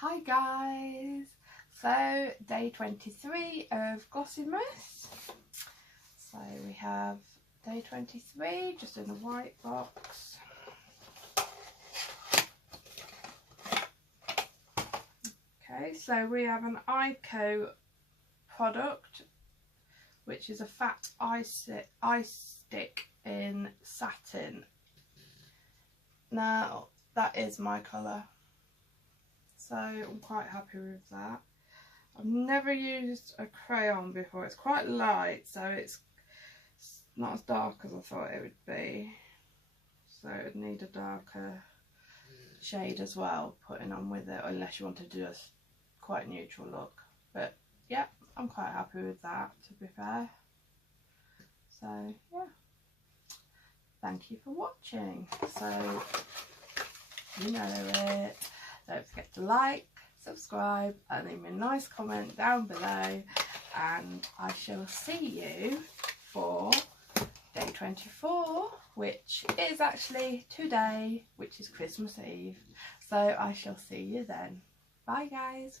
Hi guys, so day 23 of GlossyBox. So we have day 23 just in a white box. Okay, so we have an Ico product, which is a fat eye stick in satin. Now that is my colour, so I'm quite happy with that. I've never used a crayon before. It's quite light, so it's not as dark as I thought it would be, so it would need a darker shade as well putting on with it, unless you want to do a quite neutral look. But yeah, I'm quite happy with that, to be fair. So yeah, thank you for watching. So you know it. Don't forget to like, subscribe and leave me a nice comment down below, and I shall see you for day 24, which is actually today, which is Christmas Eve. So I shall see you then. Bye guys.